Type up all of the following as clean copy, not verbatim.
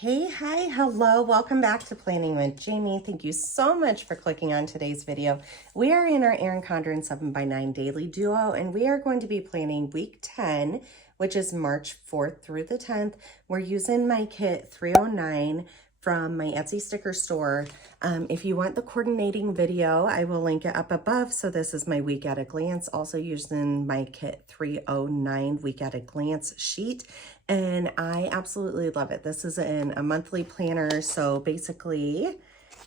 Hey, hi, hello, welcome back to Planning with Jamie. Thank you so much for clicking on today's video. We are in our Erin Condren 7x9 daily duo, and we are going to be planning week 10, which is March 4th through the 10th. We're using my kit 309 from my Etsy sticker store. If you want the coordinating video, I will link it up above. So this is my week at a glance, also using my kit 309 week at a glance sheet. And I absolutely love it. This is in a monthly planner. So basically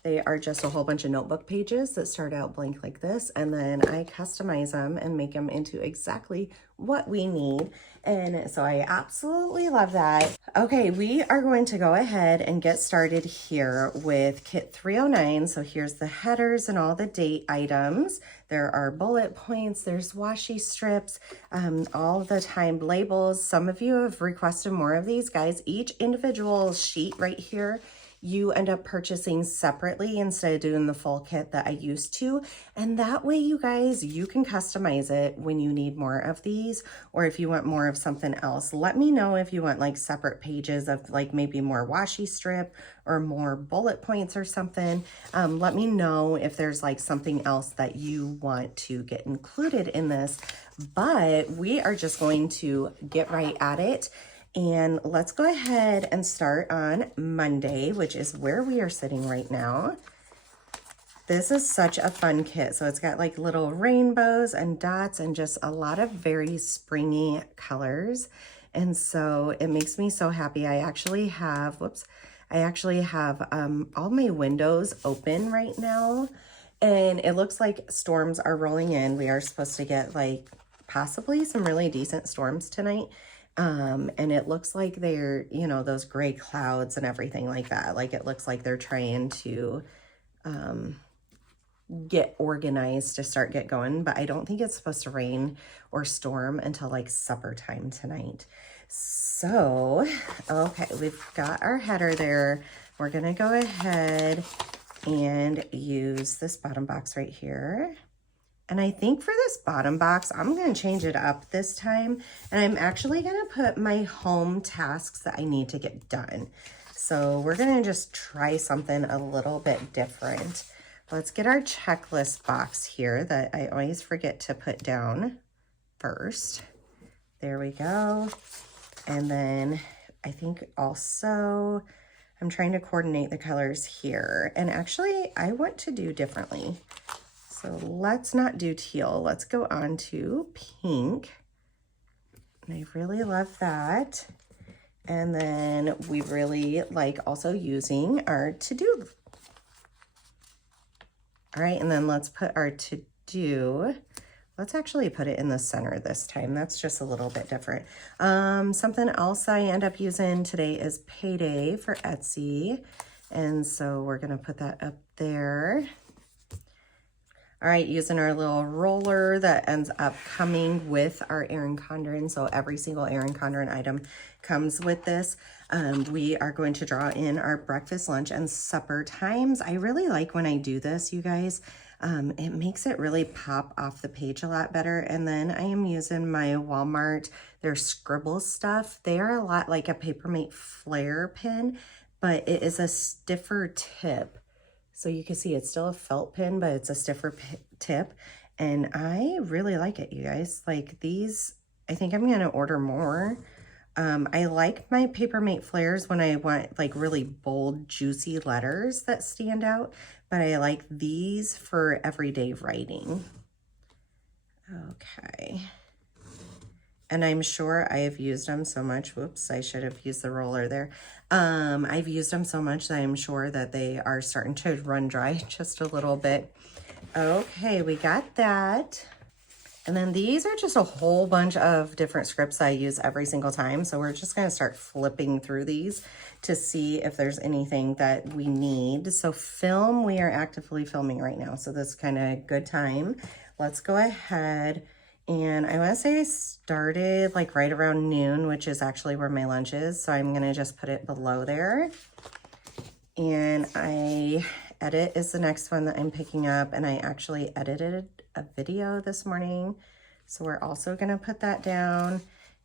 they are just a whole bunch of notebook pages that start out blank like this. And then I customize them and make them into exactly what we need. And so I absolutely love that. Okay, we are going to go ahead and get started here with kit 309. So here's the headers and all the date items. There are bullet points, there's washi strips, all the timed labels. Some of you have requested more of these, guys. Each individual sheet right here you end up purchasing separately instead of doing the full kit that I used to. And that way, you guys, you can customize it when you need more of these, or if you want more of something else. Let me know if you want like separate pages of like maybe more washi strip or more bullet points or something. Let me know if there's like something else that you want to get included in this. But we are just going to get right at it. And let's go ahead and start on Monday, which is where we are sitting right now. This is such a fun kit. So it's got like little rainbows and dots and just a lot of very springy colors. And so it makes me so happy. I actually have, all my windows open right now. And it looks like storms are rolling in. We are supposed to get like possibly some really decent storms tonight. And it looks like they're, you know, those gray clouds and everything like that. Like it looks like they're trying to get organized to get going, but I don't think it's supposed to rain or storm until like supper time tonight. So, okay, we've got our header there. We're gonna go ahead and use this bottom box right here. And I think for this bottom box, I'm going to change it up this time. And I'm actually going to put my home tasks that I need to get done. So we're going to just try something a little bit different. Let's get our checklist box here that I always forget to put down first. There we go. And then I think also I'm trying to coordinate the colors here. And actually, I want to do differently. So let's not do teal. Let's go on to pink. And I really love that. And then we really like also using our to-do. All right, and then let's put our to-do. Let's actually put it in the center this time. That's just a little bit different. Something else I end up using today is payday for Etsy. And so we're gonna put that up there. All right, using our little roller that ends up coming with our Erin Condren. So every single Erin Condren item comes with this. We are going to draw in our breakfast, lunch, and supper times. I really like when I do this, you guys. It makes it really pop off the page a lot better. And then I am using my Walmart, their scribble stuff. They are a lot like a Papermate Flare pen, but it is a stiffer tip. So you can see it's still a felt pen, but it's a stiffer tip. And I really like it, you guys. Like these, I think I'm gonna order more. I like my Papermate Flares when I want like really bold, juicy letters that stand out, but I like these for everyday writing. Okay. And I'm sure I have used them so much. Whoops, I should have used the roller there. I've used them so much that I'm sure that they are starting to run dry just a little bit. Okay, we got that. And then these are just a whole bunch of different scripts I use every single time. So we're just gonna start flipping through these to see if there's anything that we need. So film, we are actively filming right now. So this is kind of a good time. Let's go ahead. And I want to say I started like right around noon, which is actually where my lunch is. So I'm going to just put it below there. And edit is the next one that I'm picking up. And I actually edited a video this morning. So we're also going to put that down.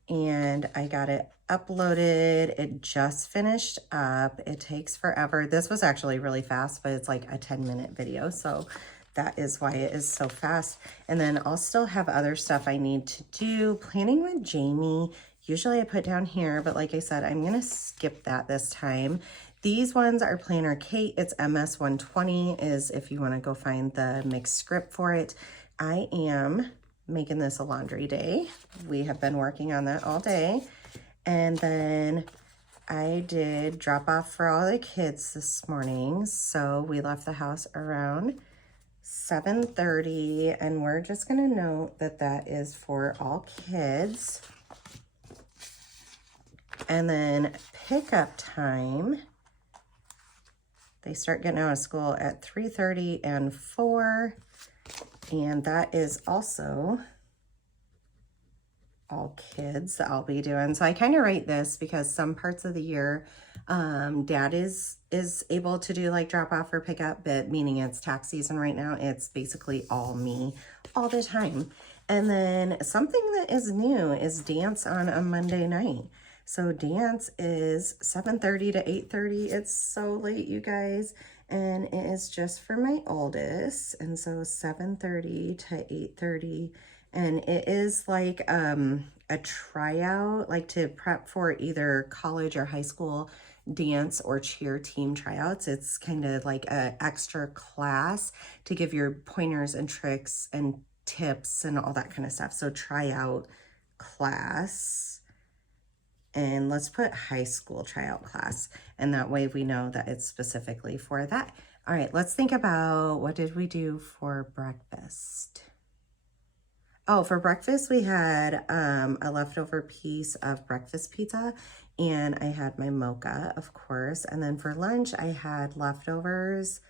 And I got it uploaded. It just finished up. It takes forever. This was actually really fast, but it's like a 10-minute video, so that is why it is so fast. And then I'll still have other stuff I need to do. Planning with Jamie. Usually I put down here, but like I said, I'm gonna skip that this time. These ones are Planner Kate. It's MS 120 is if you want to go find the mixed script for it. I am making this a laundry day. We have been working on that all day. And then I did drop off for all the kids this morning. So we left the house around 7:30, and we're just gonna note that that is for all kids. And then pickup time, they start getting out of school at 3:30 and 4, and that is also all kids that I'll be doing. So I kind of write this because some parts of the year, dad is able to do like drop off or pick up, but meaning it's tax season right now, it's basically all me all the time. And then something that is new is dance on a Monday night. So dance is 7:30 to 8:30. It's so late, you guys. And it is just for my oldest. And so 7:30 to 8:30. And it is like a tryout, like to prep for either college or high school dance or cheer team tryouts. It's kind of like an extra class to give your pointers and tricks and tips and all that kind of stuff. So tryout class. And let's put high school tryout class. And that way we know that it's specifically for that. All right, let's think about what did we do for breakfast? Oh, for breakfast, we had a leftover piece of breakfast pizza, and I had my mocha, of course. And then for lunch, I had leftovers.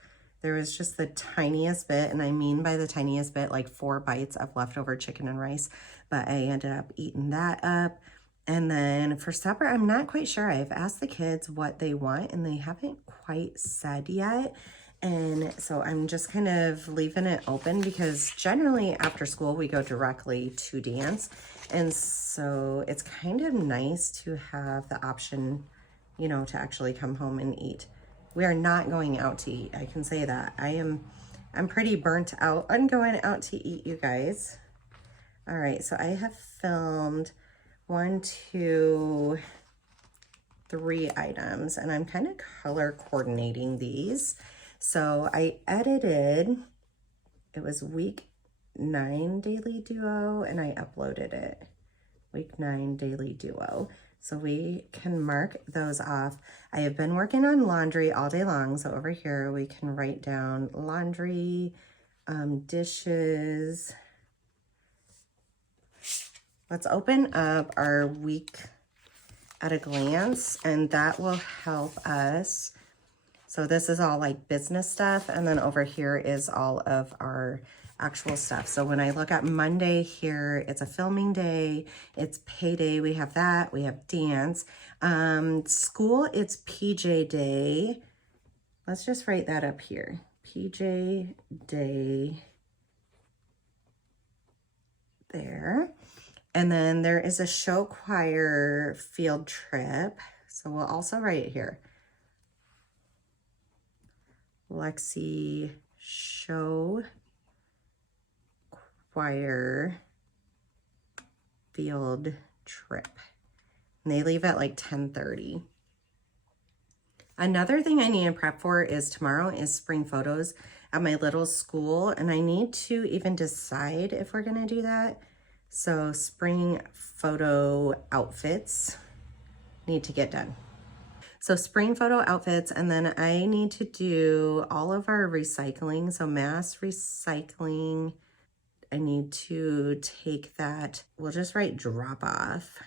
There was just the tiniest bit, and I mean by the tiniest bit, like 4 bites of leftover chicken and rice, but I ended up eating that up. And then for supper, I'm not quite sure. I've asked the kids what they want, and they haven't quite said yet. And so I'm just kind of leaving it open because generally after school we go directly to dance. And so it's kind of nice to have the option, you know, to actually come home and eat. We are not going out to eat. I can say that. I'm pretty burnt out on going out to eat, you guys. All right, so I have filmed 1, 2, 3 items, and I'm kind of color coordinating these. So I edited, it was week 9 daily duo, and I uploaded it. Week 9 daily duo. So we can mark those off. I have been working on laundry all day long. So over here we can write down laundry, dishes. Let's open up our week at a glance, and that will help us. So this is all like business stuff, and then over here is all of our actual stuff. So when I look at Monday here, it's a filming day, it's payday, we have that, we have dance. School, it's PJ day. Let's just write that up here. PJ day there. And then there is a show choir field trip. So we'll also write it here. Lexi show choir field trip. And they leave at like 10:30. Another thing I need to prep for is tomorrow is spring photos at my little school. And I need to even decide if we're gonna do that. So spring photo outfits need to get done. So spring photo outfits, and then I need to do all of our recycling. So mass recycling, I need to take that. We'll just write drop off.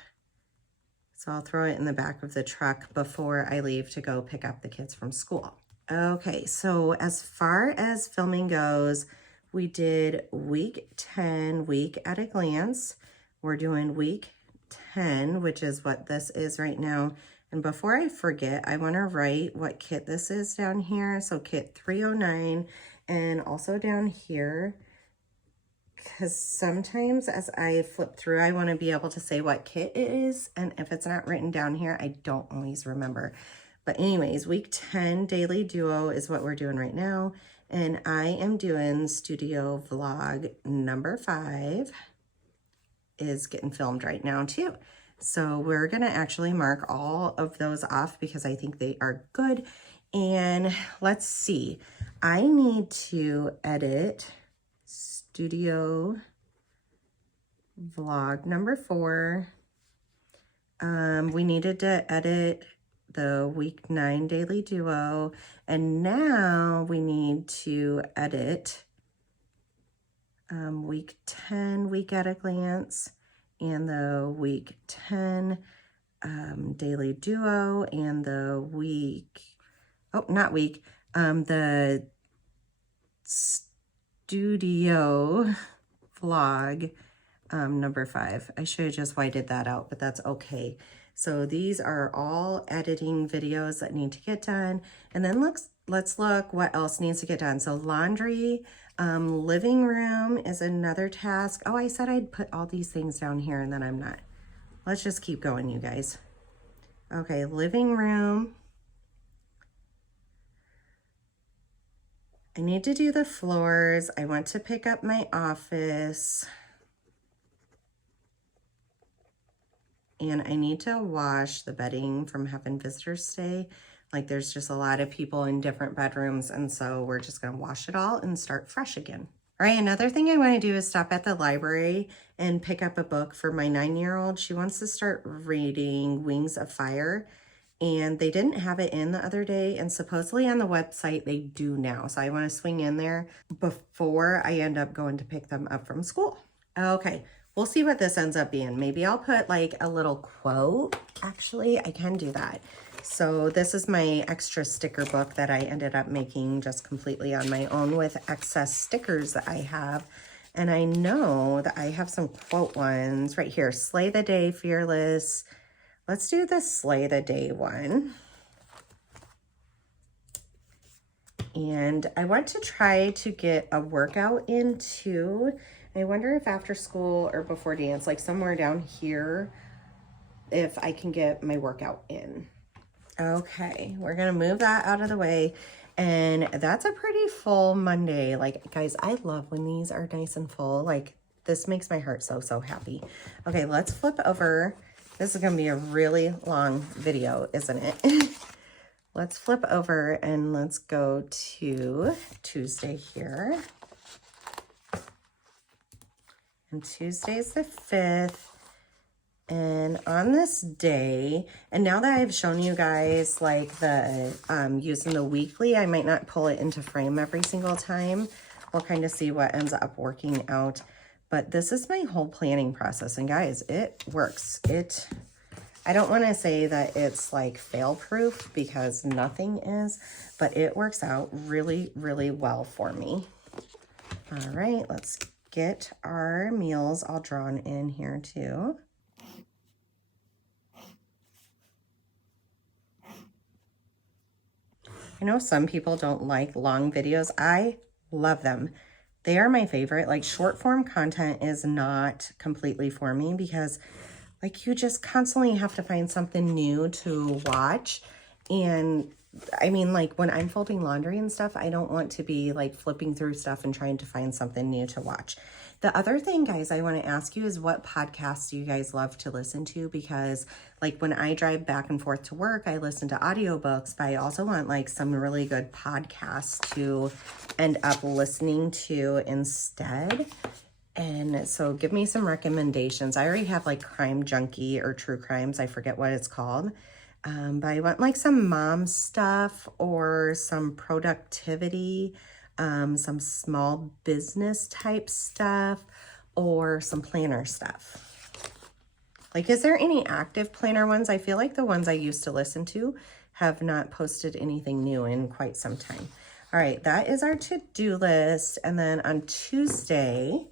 So I'll throw it in the back of the truck before I leave to go pick up the kids from school. Okay, so as far as filming goes, we did week 10, week at a glance. We're doing week 10, which is what this is right now. And before I forget, I want to write what kit this is down here. So kit 309, and also down here, because sometimes as I flip through, I want to be able to say what kit it is. And if it's not written down here, I don't always remember. But anyways, week 10 daily duo is what we're doing right now. And I am doing studio vlog number 5 is getting filmed right now too. So we're going to actually mark all of those off because I think they are good. And let's see, I need to edit studio vlog number 4. We needed to edit the week 9 daily duo, and now we need to edit week 10 week at a glance and the week 10 daily duo and the week, oh, not week, the studio vlog number 5. I should have just whited that out, but that's okay. So these are all editing videos that need to get done. And then let's look what else needs to get done. So laundry, living room is another task. Oh, I said I'd put all these things down here and then I'm not. Let's just keep going, you guys. Okay, living room. I need to do the floors. I want to pick up my office. And I need to wash the bedding from having visitors stay. Like there's just a lot of people in different bedrooms. And so we're just gonna wash it all and start fresh again. All right, another thing I wanna do is stop at the library and pick up a book for my 9-year-old. She wants to start reading Wings of Fire. And they didn't have it in the other day. And supposedly on the website, they do now. So I wanna swing in there before I end up going to pick them up from school. Okay. We'll see what this ends up being. Maybe I'll put like a little quote. Actually, I can do that. So this is my extra sticker book that I ended up making just completely on my own with excess stickers that I have. And I know that I have some quote ones right here. Slay the day, fearless. Let's do the slay the day one. And I want to try to get a workout in too. I wonder if after school or before dance, like somewhere down here, if I can get my workout in. Okay, we're gonna move that out of the way. And that's a pretty full Monday. Like, guys, I love when these are nice and full. Like, this makes my heart so, so happy. Okay, let's flip over. This is gonna be a really long video, isn't it? Let's flip over and let's go to Tuesday here. And Tuesday's the 5th. And on this day, and now that I've shown you guys like the using the weekly, I might not pull it into frame every single time. We'll kind of see what ends up working out. But this is my whole planning process. And guys, it works. I don't want to say that it's like fail-proof because nothing is, but it works out really, really well for me. All right, let's get our meals all drawn in here too. I know some people don't like long videos. I love them. They are my favorite. Like short form content is not completely for me because like you just constantly have to find something new to watch. And I mean, like when I'm folding laundry and stuff, I don't want to be like flipping through stuff and trying to find something new to watch. The other thing, guys, I want to ask you is what podcasts do you guys love to listen to? Because like when I drive back and forth to work, I listen to audiobooks, but I also want like some really good podcasts to end up listening to instead. And so give me some recommendations. I already have like Crime Junkie or True Crimes. I forget what it's called. But I want like some mom stuff or some productivity, some small business type stuff, or some planner stuff. Like, is there any active planner ones? I feel like the ones I used to listen to have not posted anything new in quite some time. All right, that is our to-do list. And then on Tuesday,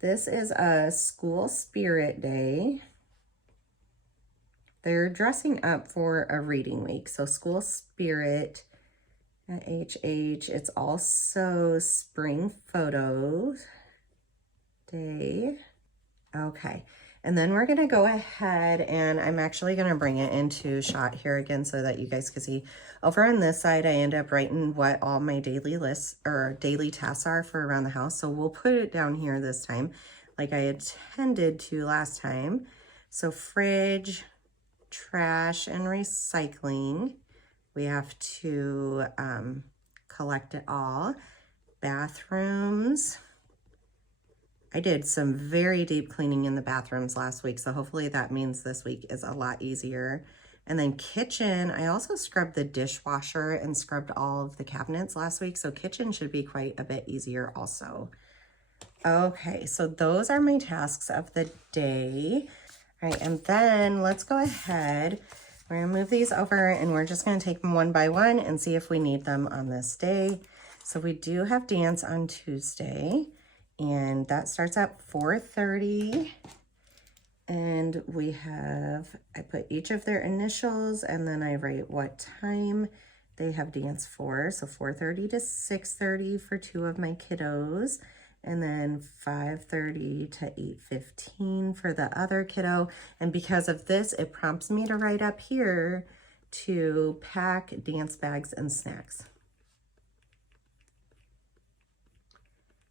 this is a school spirit day. They're dressing up for a reading week. So school spirit at HH. It's also spring photos day. Okay. And then we're going to go ahead and I'm actually going to bring it into shot here again so that you guys can see. Over on this side, I end up writing what all my daily lists or daily tasks are for around the house. So we'll put it down here this time like I intended to last time. So fridge, trash, and recycling. We have to collect it all. Bathrooms. I did some very deep cleaning in the bathrooms last week, so hopefully that means this week is a lot easier. And then kitchen, I also scrubbed the dishwasher and scrubbed all of the cabinets last week, so kitchen should be quite a bit easier also. Okay, so those are my tasks of the day. All right, and then let's go ahead. We're gonna move these over and we're just gonna take them one by one and see if we need them on this day. So we do have dance on Tuesday. And that starts at 4:30. And we have, I put each of their initials and then I write what time they have dance for. So 4:30 to 6:30 for 2 of my kiddos. And then 5:30 to 8:15 for the other kiddo. And because of this, it prompts me to write up here to pack dance bags and snacks.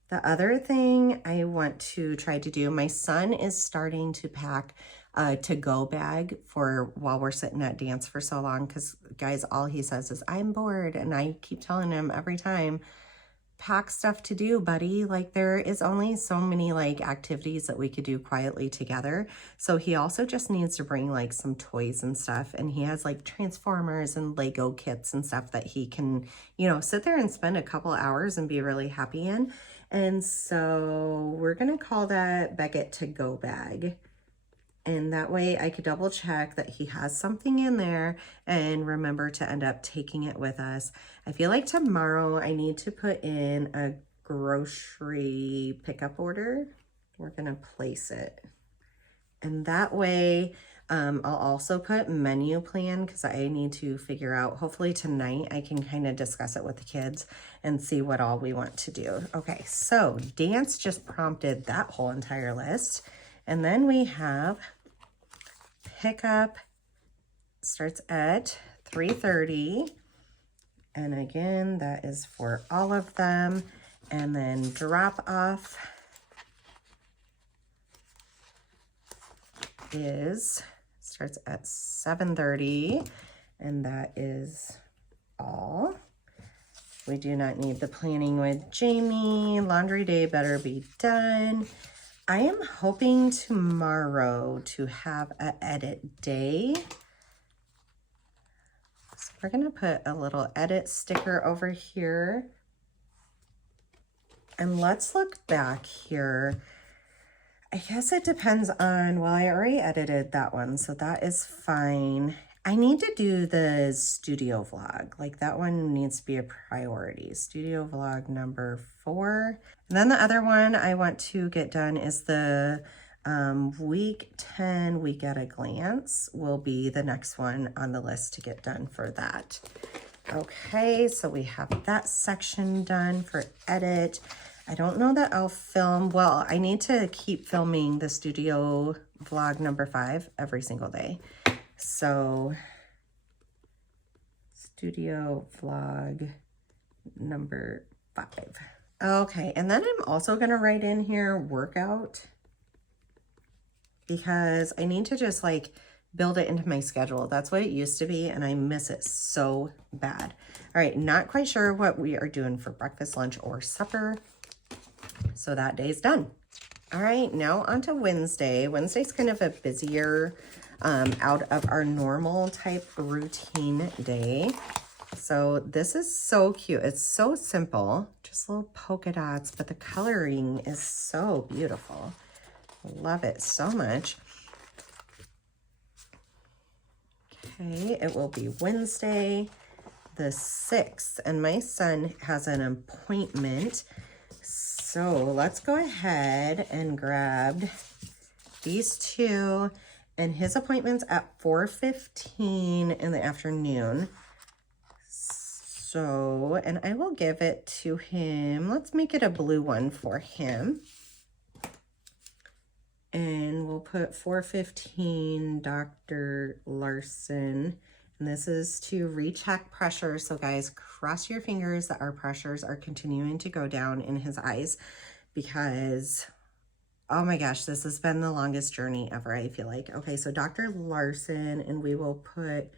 The other thing I want to try to do, my son is starting to pack a to-go bag for while we're sitting at dance for so long, because guys, all he says is, I'm bored. And I keep telling him every time, pack stuff to do, buddy. Like there is only so many like activities that we could do quietly together. So he also just needs to bring like some toys and stuff. And he has like Transformers and Lego kits and stuff that he can, you know, sit there and spend a couple hours and be really happy in. And so we're going to call that Beckett to go bag. And that way I could double check that he has something in there and remember to end up taking it with us. I feel like tomorrow I need to put in a grocery pickup order. We're going to place it. And that way I'll also put menu plan because I need to figure out, hopefully tonight I can kind of discuss it with the kids and see what all we want to do. Okay, so dance just prompted that whole entire list. And then we have pickup starts at 3:30. And again, that is for all of them. And then drop off starts at 7:30. And that is all. We do not need the planning with Jamie. Laundry day better be done. I am hoping tomorrow to have an edit day. So we're going to put a little edit sticker over here. And let's look back here. I guess it depends on, well, I already edited that one, so that is fine. I need to do the studio vlog. Like that one needs to be a priority. Studio vlog number 4. And then the other one I want to get done is the week 10 week at a glance will be the next one on the list to get done for that. Okay, so we have that section done for edit. I don't know that I'll film, well, I need to keep filming the studio vlog number 5 every single day. So, studio vlog number 5. Okay, and then I'm also going to write in here workout because I need to just like build it into my schedule. That's what it used to be, and I miss it so bad. All right, not quite sure what we are doing for breakfast, lunch, or supper. So that day's done. All right, now on to Wednesday. Wednesday's kind of a busier out of our normal type routine day. So this is so cute. It's so simple, just little polka dots, but the coloring is so beautiful. Love it so much. Okay, it will be Wednesday the 6th, and my son has an appointment. So let's go ahead and grab these two, and his appointment's at 4:15 in the afternoon. So, and I will give it to him. Let's make it a blue one for him. And we'll put 415 Dr. Larson. And this is to recheck pressure. So guys, cross your fingers that our pressures are continuing to go down in his eyes, because, oh my gosh, this has been the longest journey ever, I feel like. Okay, so Dr. Larson, and we will put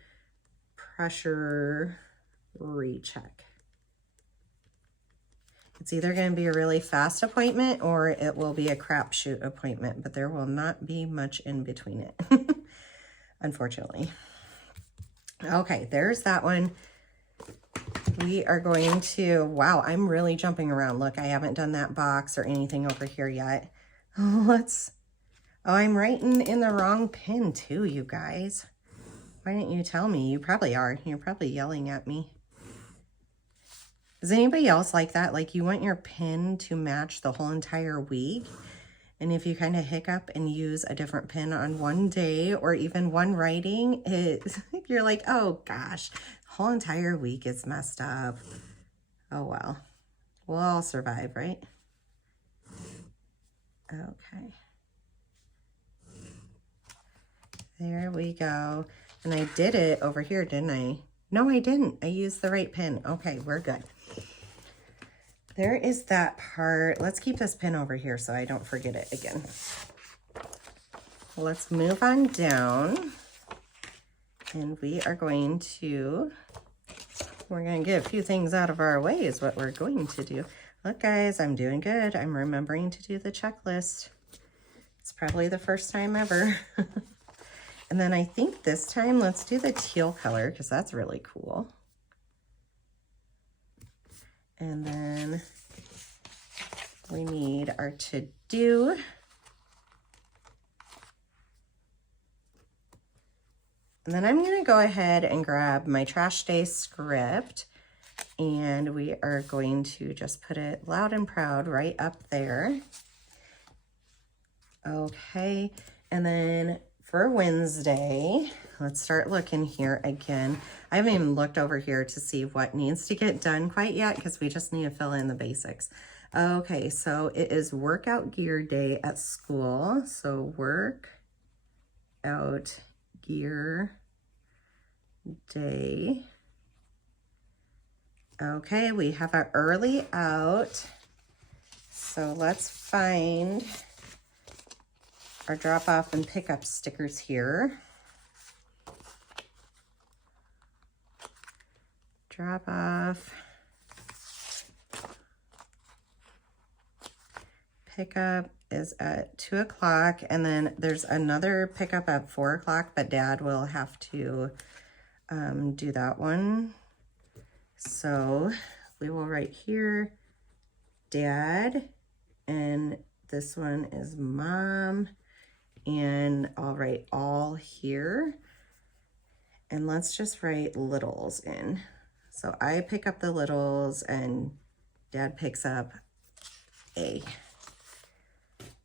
pressure recheck. It's either going to be a really fast appointment or it will be a crapshoot appointment, but there will not be much in between it, unfortunately. Okay, there's that one. We are going to, wow, I'm really jumping around. Look, I haven't done that box or anything over here yet. Oh, I'm writing in the wrong pin too, you guys. Why didn't you tell me? You probably are. You're probably yelling at me. Is anybody else like that? Like you want your pin to match the whole entire week? And if you kind of hiccup and use a different pin on one day or even one writing, you're like, oh gosh, the whole entire week is messed up. Oh well, we'll all survive, right? Okay. There we go. And I did it over here, didn't I? No, I didn't. I used the right pin. Okay, we're good. There is that part. Let's keep this pin over here so I don't forget it again. Let's move on down. And we are going to, we're going to get a few things out of our way is what we're going to do. Look, guys, I'm doing good. I'm remembering to do the checklist. It's probably the first time ever. And then I think this time, let's do the teal color because that's really cool. And then we need our to-do. And then I'm going to go ahead and grab my trash day script. And we are going to just put it loud and proud right up there. Okay. And then for Wednesday, let's start looking here again. I haven't even looked over here to see what needs to get done quite yet because we just need to fill in the basics. Okay, so it is workout gear day at school. So work out gear day. Okay, we have our early out. So let's find our drop off and pickup stickers here. Drop off. Pickup is at 2 o'clock, and then there's another pickup at 4 o'clock, but Dad will have to do that one. So we will write here, Dad, and this one is Mom, and I'll write all here. And let's just write littles in. So I pick up the littles and Dad picks up A.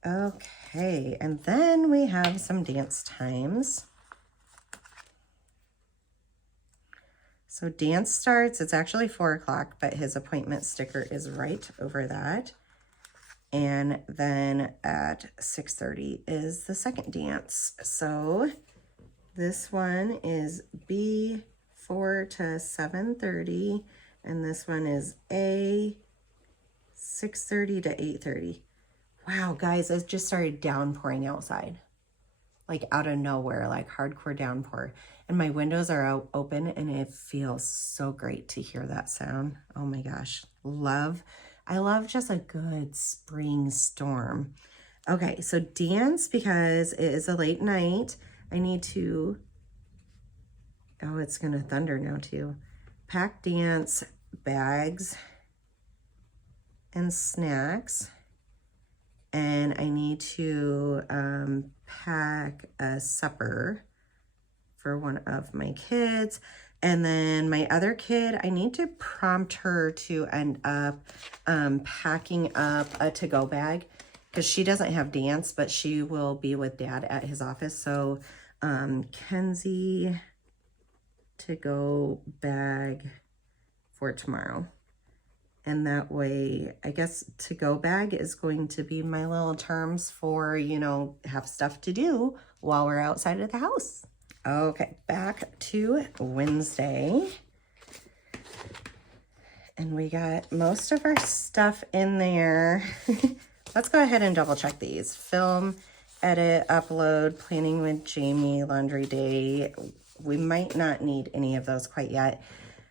Okay, and then we have some dance times. So dance starts, it's actually 4 o'clock, but his appointment sticker is right over that. And then at 6:30 is the second dance. So this one is B, 4 to 7:30, and this one is A, 6:30 to 8:30. Wow, guys, it just started downpouring outside. Like out of nowhere, like hardcore downpour. And my windows are open and it feels so great to hear that sound. Oh my gosh, I love just a good spring storm. Okay, so dance, because it is a late night, I need to, oh, it's gonna thunder now too. Pack dance bags and snacks. And I need to pack a supper for one of my kids. And then my other kid, I need to prompt her to end up packing up a to-go bag because she doesn't have dance, but she will be with Dad at his office. So Kenzie, to-go bag for tomorrow. And that way, I guess to-go bag is going to be my little terms for, you know, have stuff to do while we're outside of the house. Okay, back to Wednesday. And we got most of our stuff in there. Let's go ahead and double check these. Film, edit, upload, planning with Jamie, laundry day. We might not need any of those quite yet.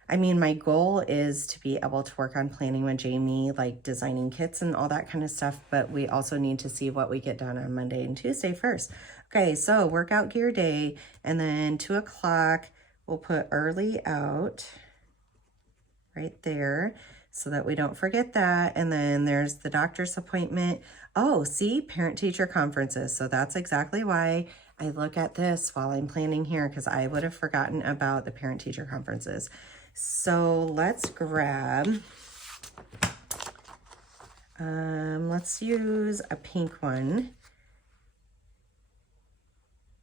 I mean, my goal is to be able to work on planning with Jamie, like designing kits and all that kind of stuff, but we also need to see what we get done on Monday and Tuesday first. Okay, so workout gear day, and then 2 o'clock, we'll put early out right there so that we don't forget that. And then there's the doctor's appointment. Oh, see, parent-teacher conferences. So that's exactly why I look at this while I'm planning here, because I would have forgotten about the parent-teacher conferences. So let's grab, let's use a pink one.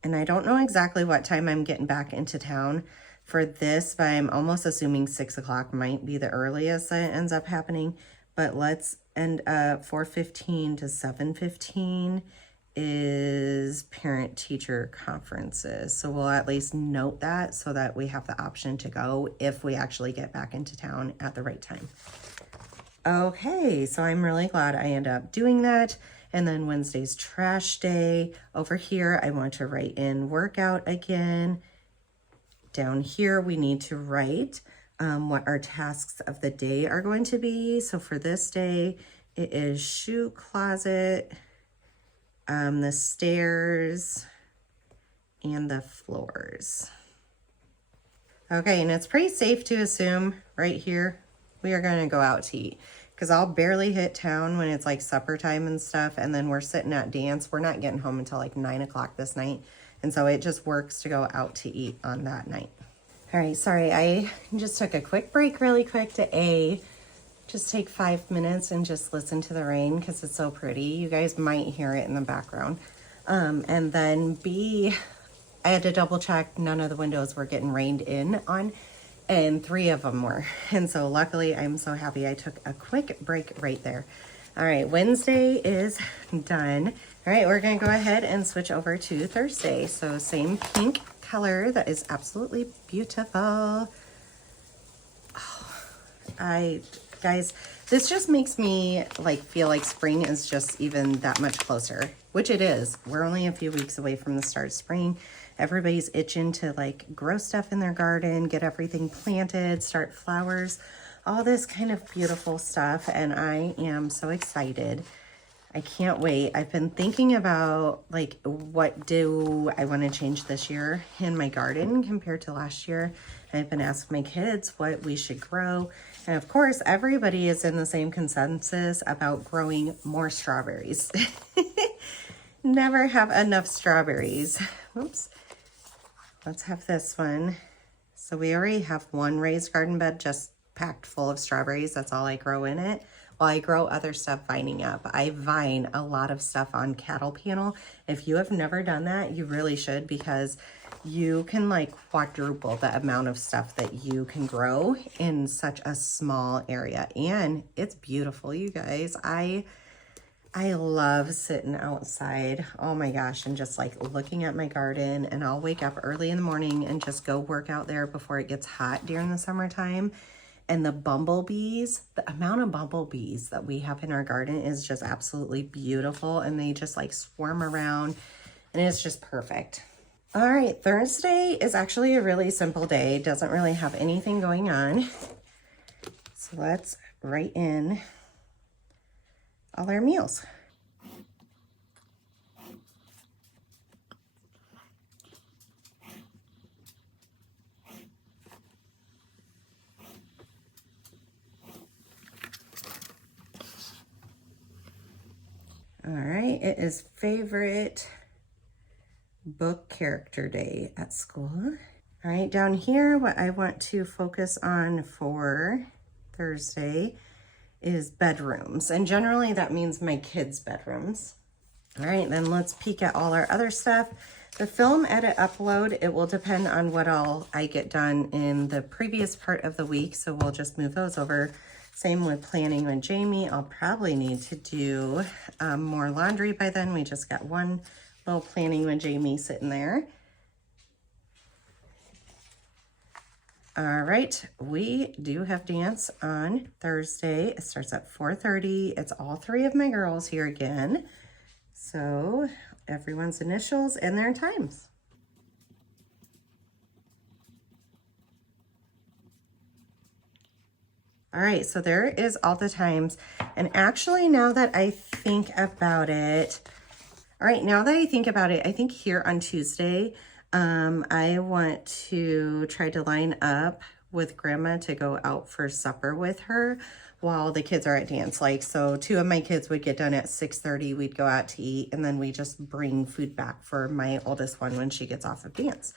And I don't know exactly what time I'm getting back into town for this, but I'm almost assuming 6 o'clock might be the earliest that it ends up happening. But let's end up 4:15 to 7:15 is parent-teacher conferences. So we'll at least note that so that we have the option to go if we actually get back into town at the right time. Okay, so I'm really glad I end up doing that. And then Wednesday's trash day. Over here, I want to write in workout again. Down here, we need to write what our tasks of the day are going to be. So for this day, it is shoe closet, the stairs, and the floors. Okay, and it's pretty safe to assume right here, we are going to go out to eat, because I'll barely hit town when it's like supper time and stuff, and then we're sitting at dance. We're not getting home until like 9 o'clock this night, and so it just works to go out to eat on that night. All right, sorry, I just took a quick break really quick to just take 5 minutes and just listen to the rain because it's so pretty. You guys might hear it in the background. And then B, I had to double check none of the windows were getting rained in on, and 3 of them were. And so luckily, I'm so happy I took a quick break right there. All right, Wednesday is done. All right, we're gonna go ahead and switch over to Thursday. So same pink color, that is absolutely beautiful. Oh, guys, this just makes me like feel like spring is just even that much closer, which it is. We're only a few weeks away from the start of spring. Everybody's itching to like grow stuff in their garden, get everything planted, start flowers, all this kind of beautiful stuff. And I am so excited. I can't wait. I've been thinking about like, what do I want to change this year in my garden compared to last year? I've been asking my kids what we should grow. And of course, everybody is in the same consensus about growing more strawberries. Never have enough strawberries. Oops. Let's have this one. So we already have one raised garden bed just packed full of strawberries. That's all I grow in it. While I grow other stuff vining up. I vine a lot of stuff on cattle panel. If you have never done that, you really should, because you can like quadruple the amount of stuff that you can grow in such a small area. And it's beautiful, you guys. I love sitting outside, oh my gosh, and just like looking at my garden. And I'll wake up early in the morning and just go work out there before it gets hot during the summertime. And the bumblebees, the amount of bumblebees that we have in our garden is just absolutely beautiful. And they just like swarm around and it's just perfect. All right, Thursday is actually a really simple day. Doesn't really have anything going on. So let's write in all our meals. All right, it is favorite book character day at school. All right, down here, what I want to focus on for Thursday is bedrooms. And generally that means my kids' bedrooms. All right, then let's peek at all our other stuff. The film edit upload, it will depend on what all I get done in the previous part of the week, so we'll just move those over. Same with planning with Jamie. I'll probably need to do more laundry by then. We just got one little planning with Jamie sitting there. All right, we do have dance on Thursday. It starts at 4:30. It's all three of my girls here again. So everyone's initials and their times. All right, so there is all the times. And actually, now that I think about it, I think here on Tuesday, I want to try to line up with Grandma to go out for supper with her while the kids are at dance. Like, so two of my kids would get done at 6:30. We'd go out to eat, and then we just bring food back for my oldest one when she gets off of dance.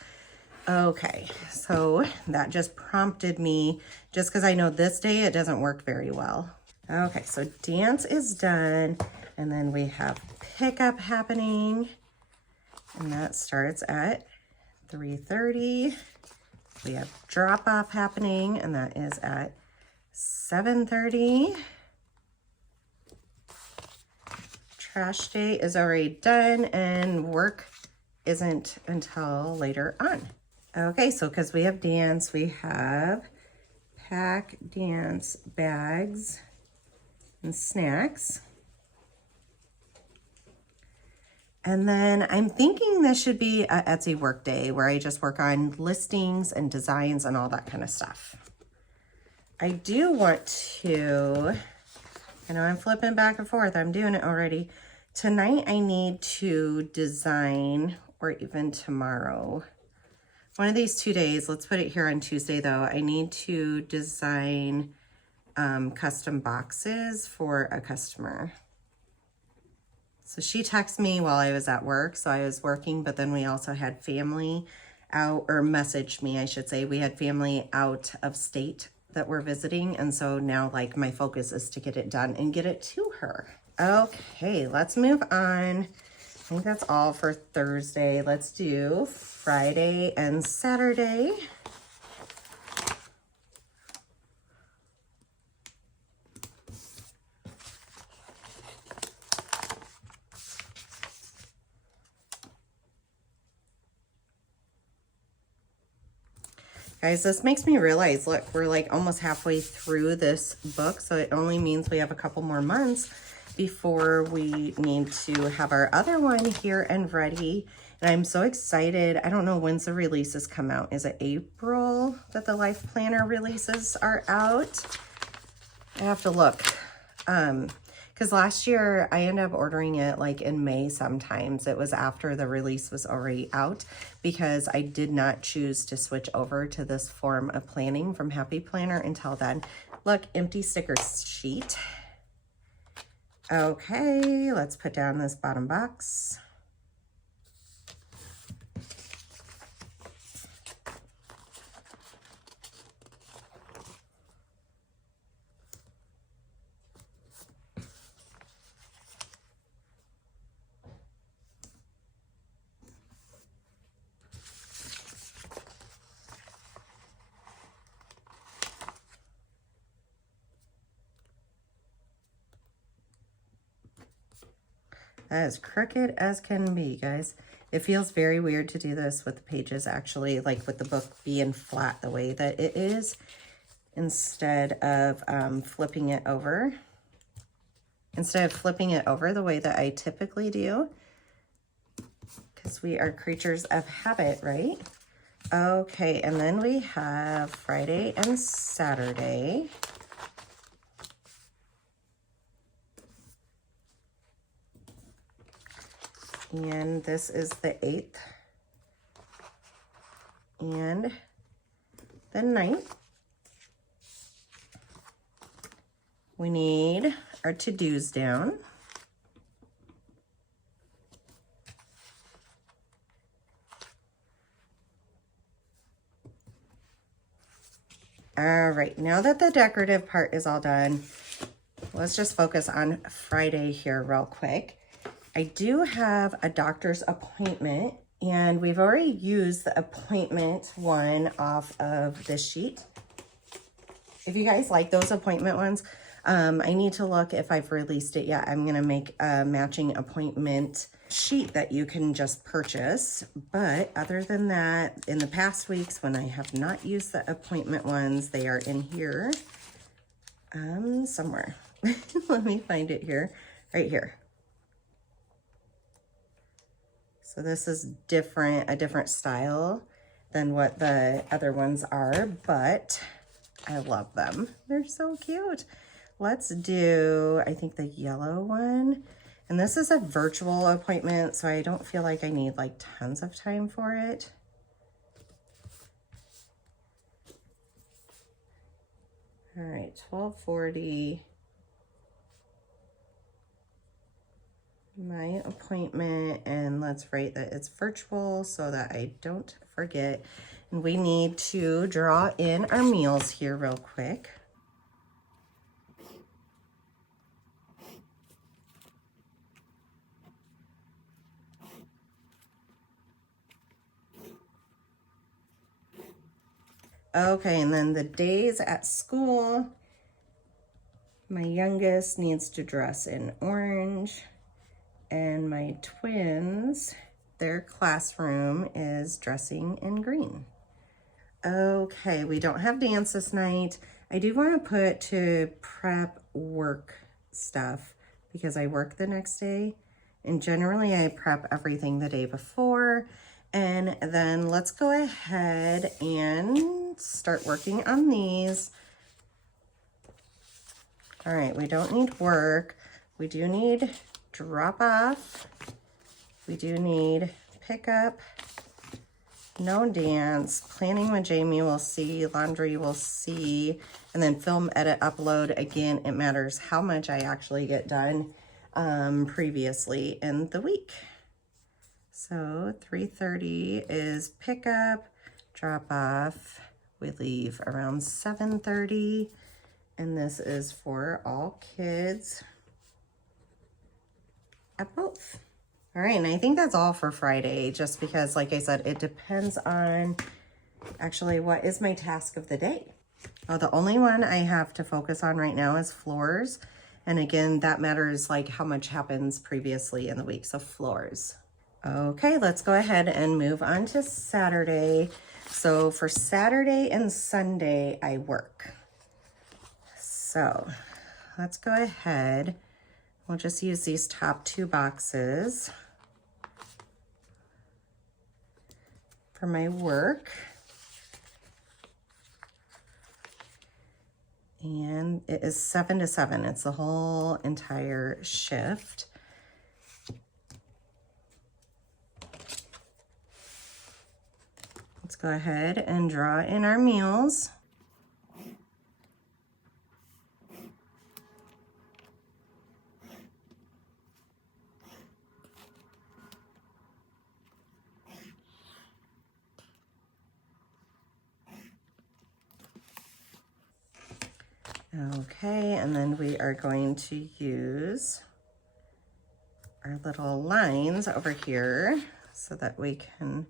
Okay, so that just prompted me, just because I know this day it doesn't work very well. Okay, so dance is done, and then we have pickup happening, and that starts at 3:30. We have drop off happening, and that is at 7:30. Trash day is already done, and work isn't until later on. Okay, so because we have dance, we have pack dance bags and snacks. And then I'm thinking this should be a Etsy work day where I just work on listings and designs and all that kind of stuff. I do want to, I know I'm flipping back and forth, I'm doing it already. Tonight I need to design, or even tomorrow. One of these 2 days, let's put it here on Tuesday though, I need to design custom boxes for a customer. So she texted me while I was at work, so I was working, but then we also had family out, or messaged me, I should say. We had family out of state that we're visiting, and so now like my focus is to get it done and get it to her. Okay, let's move on. I think that's all for Thursday. Let's do Friday and Saturday. Guys, this makes me realize, look, we're like almost halfway through this book, so it only means we have a couple more months before we need to have our other one here and ready. And I'm so excited. I don't know when's the releases come out. Is it April that the Life Planner releases are out? I have to look. Because last year I ended up ordering it like in May sometimes. It was after the release was already out because I did not choose to switch over to this form of planning from Happy Planner until then. Look, empty sticker sheet. Okay, let's put down this bottom box. That is crooked as can be, guys. It feels very weird to do this with the pages actually, like with the book being flat the way that it is, instead of flipping it over. Instead of flipping it over the way that I typically do, because we are creatures of habit, right? Okay, and then we have Friday and Saturday. And this is the 8th and the 9th. We need our to-dos down. All right, now that the decorative part is all done, let's just focus on Friday here real quick. I do have a doctor's appointment And we've already used the appointment one off of this sheet. If you guys like those appointment ones, I need to look if I've released it yet. I'm gonna make a matching appointment sheet that you can just purchase. But other than that, in the past weeks when I have not used the appointment ones, they are in here somewhere. Let me find it here, right here. So this is different, a different style than what the other ones are, but I love them. They're so cute. Let's do, I think, the yellow one. And this is a virtual appointment, so I don't feel like I need like tons of time for it. All right, 12:40. My appointment, and let's write that it's virtual so that I don't forget. And we need to draw in our meals here real quick. Okay, and then the days at school, my youngest needs to dress in orange, and my twins, their classroom is dressing in green. Okay, we don't have dance this night. I do want to put to prep work stuff because I work the next day, and generally I prep everything the day before. And then let's go ahead and start working on these. All right, we don't need work. We do need drop off. We do need pickup. No dance. Planning with Jamie, we'll see. Laundry, we'll see. And then film, edit, upload. Again, it matters how much I actually get done previously in the week. So 3:30 is pickup, drop off. We leave around 7:30. And this is for all kids at both. All right, and I think that's all for Friday, just because, like I said, it depends on actually what is my task of the day. Oh, the only one I have to focus on right now is floors. And again, that matters like how much happens previously in the week, so floors. Okay, let's go ahead and move on to Saturday. So for Saturday and Sunday, I work. So let's go ahead. We'll just use these top two boxes for my work. And it is 7 to 7. It's the whole entire shift. Let's go ahead and draw in our meals. Okay, and then we are going to use our little lines over here so that we can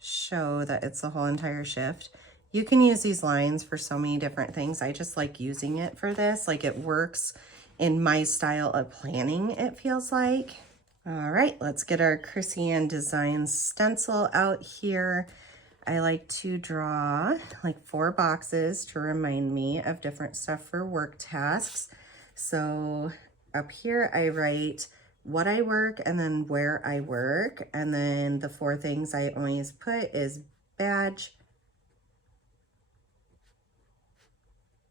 show that it's the whole entire shift. You can use these lines for so many different things. I just like using it for this. Like, it works in my style of planning, it feels like. All right, let's get our Chrissy Ann Design stencil out here. I like to draw like 4 boxes to remind me of different stuff for work tasks. So up here I write what I work and then where I work. And then the 4 things I always put is badge,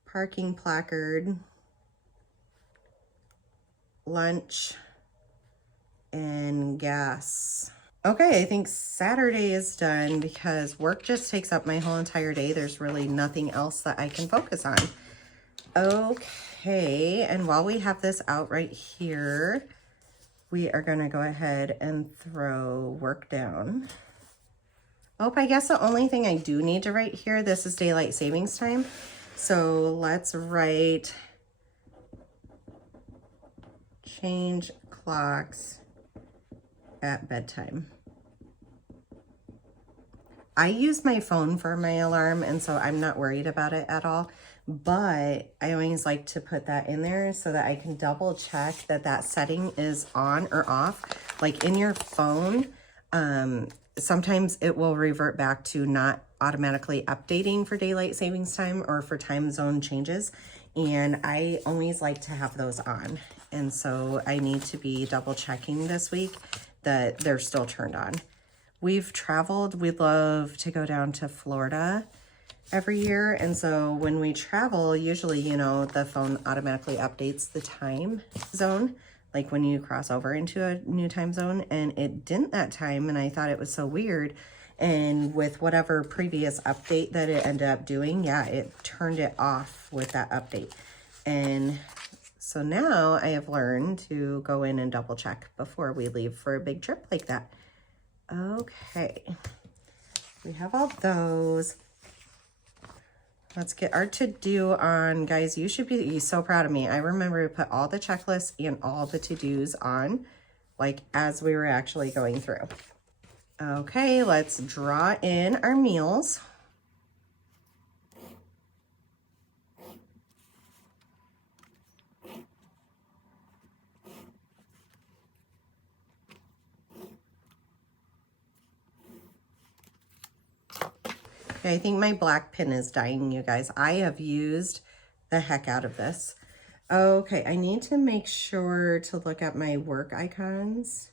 parking placard, lunch, and gas. Okay, I think Saturday is done because work just takes up my whole entire day. There's really nothing else that I can focus on. Okay, and while we have this out right here, we are gonna go ahead and throw work down. Oh, I guess the only thing I do need to write here, this is daylight savings time. So let's write change clocks at bedtime. I use my phone for my alarm, and so I'm not worried about it at all. But I always like to put that in there so that I can double check that that setting is on or off. Like in your phone, sometimes it will revert back to not automatically updating for daylight savings time or for time zone changes. And I always like to have those on. And so I need to be double checking this week that they're still turned on. We've traveled, we love to go down to Florida every year. And so when we travel, usually, you know, the phone automatically updates the time zone, like when you cross over into a new time zone, and it didn't that time. And I thought it was so weird. And with whatever previous update that it ended up doing, yeah, it turned it off with that update. And so now I have learned to go in and double check before we leave for a big trip like that. Okay, we have all those. Let's get our to-do on. Guys, you should be so proud of me. I remember to put all the checklists and all the to-dos on, like as we were actually going through. Okay, let's draw in our meals. Okay, I think my black pen is dying, you guys. I have used the heck out of this. Okay, I need to make sure to look at my work icons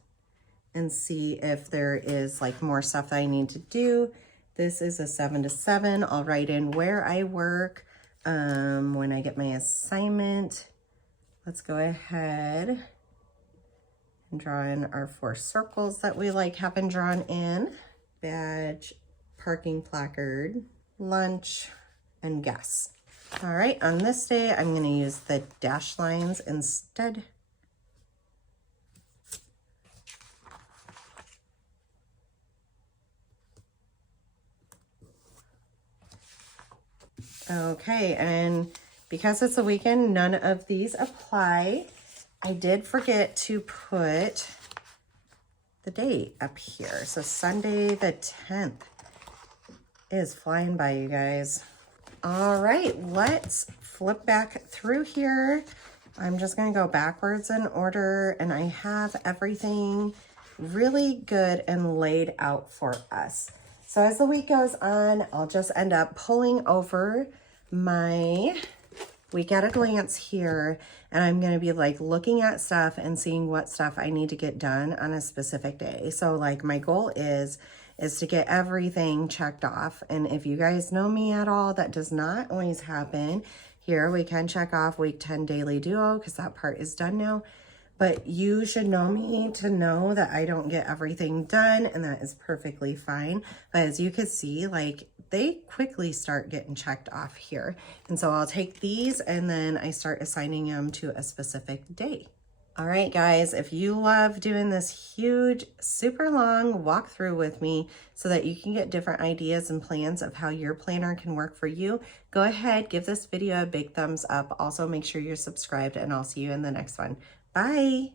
and see if there is like more stuff that I need to do. This is a 7 to 7. I'll write in where I work when I get my assignment. Let's go ahead and draw in our 4 circles that we like having drawn in. Badge, parking placard, lunch, and guests. All right, on this day, I'm gonna use the dash lines instead. Okay, and because it's a weekend, none of these apply. I did forget to put the date up here. So Sunday the 10th is flying by, you guys. All right, let's flip back through here. I'm just gonna go backwards in order, and I have everything really good and laid out for us. So as the week goes on, I'll just end up pulling over my week at a glance here, and I'm going to be like looking at stuff and seeing what stuff I need to get done on a specific day. So like my goal is to get everything checked off. And if you guys know me at all, that does not always happen. Here we can check off week 10 daily duo because that part is done now. But you should know me to know that I don't get everything done, and that is perfectly fine. But as you can see, like they quickly start getting checked off here. And so I'll take these and then I start assigning them to a specific day. All right, guys, if you love doing this huge, super long walkthrough with me so that you can get different ideas and plans of how your planner can work for you, go ahead, give this video a big thumbs up. Also, make sure you're subscribed, and I'll see you in the next one. Bye.